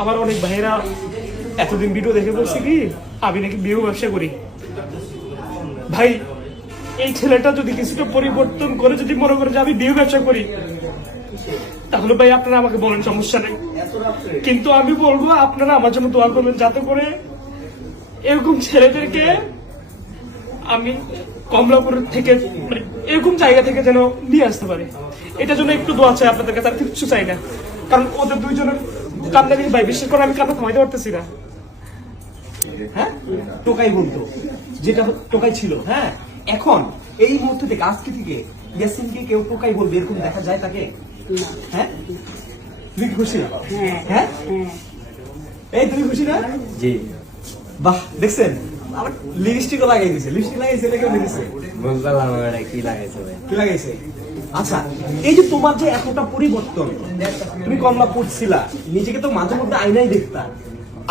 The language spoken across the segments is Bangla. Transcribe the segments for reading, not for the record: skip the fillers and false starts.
আমার অনেক ভাইয়েরা এতদিন ভিডিও দেখে বলছে কি আমি নাকি বিয়ে ব্যবসা করি। ভাই এই ছেলেটা যদি কিছুটা পরিবর্তন করে যদি মনে করে যে আমি বিয়ে ব্যবসা করি, তাহলে ভাই আপনারা আমাকে বলেন, সমস্যা নেই। কিন্তু আমি বলবো আপনারা আমার জন্য দোয়া করবেন, যাতে করে এরকম ছেলেদেরকে আমি কমলাপুর থেকে মানে এরকম জায়গা থেকে যেন নিয়ে আসতে পারে। এটার জন্য একটু দোয়া চাই আপনাদের কাছে, আর কিছু চাই না। কারণ ওদের দুইজনের কান্না নিয়ে ভাই বিশেষ করে আমি কান্না থামাইতে পারতেছি না। হ্যাঁ, টোকাই বলতো, যেটা টোকাই ছিল। হ্যাঁ, এখন এই মুহূর্তে থেকে আজকে থেকে ইয়াসিনকে কেউ টোকাই বলবে এরকম দেখা যায় তাকে? হ্যাঁ, তুমি খুশি? হ্যাঁ, এই তুমি খুশি না? জি। বাহ, দেখছেন আবার লিপস্টিকও লাগাই দিয়েছে। লিপস্টিক লাগাইছে এটা কেউ দেখেছে? বুঝতে পারলাম না কি লাগাইছে ভাই। কি লাগাইছে? আচ্ছা, এই যে তোমার যে এতটা পরিবর্তন, তুমি কমলাপুর ছিলা, নিজেকে তো মাঝে মধ্যে আয়নায় দেখতা,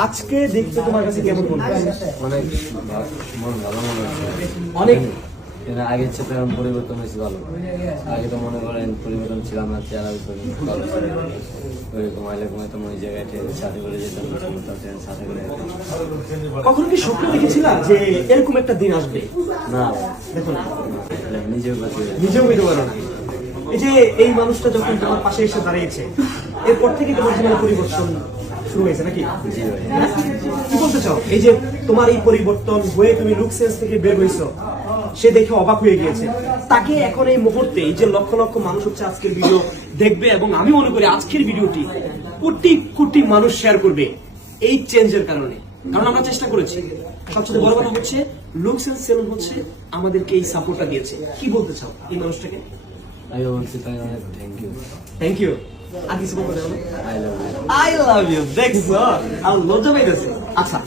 আজকে দেখতে তোমার কাছে কেমন মনে হয়? অনেক মন ভালো মনে হচ্ছে। অনেক কিন্তু আগের চেয়ে এখন পরিবর্তন হয়েছে ভালো। আগে তো মনে করেন পরিবর্তন ছিলাম না, চেহারা ভালো ছিল। ওই ঘুমাইলে ঘুমাইতাম ওই জায়গায় সাথে করে যেতাম, সাথে করে কখনো কি স্বপ্ন দেখেছিলা যে এরকম একটা দিন আসবে? না দেখো না, নিজেও কাছে নিজেও পেতে পারো না। এই যে এই মানুষটা যখন তোমার পাশে এসে দাঁড়িয়েছে, এরপর থেকে তোমার জীবনে পরিবর্তন শুরু হয়েছে নাকি? জি ভাই। হ্যাঁ? কি বলতে চাও? এই যে তোমার এই পরিবর্তন হয়ে তুমি লুক সেন্স থেকে বের হয়েছো, সে দেখে অবাক হয়ে গিয়েছে। তাকে এখন এই মুহূর্তে এই যে লক্ষ লক্ষ মানুষ হচ্ছে আজকের ভিডিও দেখবে, এবং আমি মনে করি আজকের ভিডিওটি কোটি কোটি মানুষ শেয়ার করবে এই চেঞ্জের কারণে। কারণ আমরা চেষ্টা করেছি। সবচেয়ে বড় কথা হচ্ছে লুক সেন্স সেলুন হচ্ছে আমাদেরকে এই সাপোর্টটা দিয়েছে। কি বলতে চাও এই মানুষটাকে? আমি বলছি তাই অনেক থ্যাংক ইউ। Thank you. আর কিছু বলতে চাও? I love you. I love you. দেখছো আর লজ্জা পাইতেছে। আচ্ছা,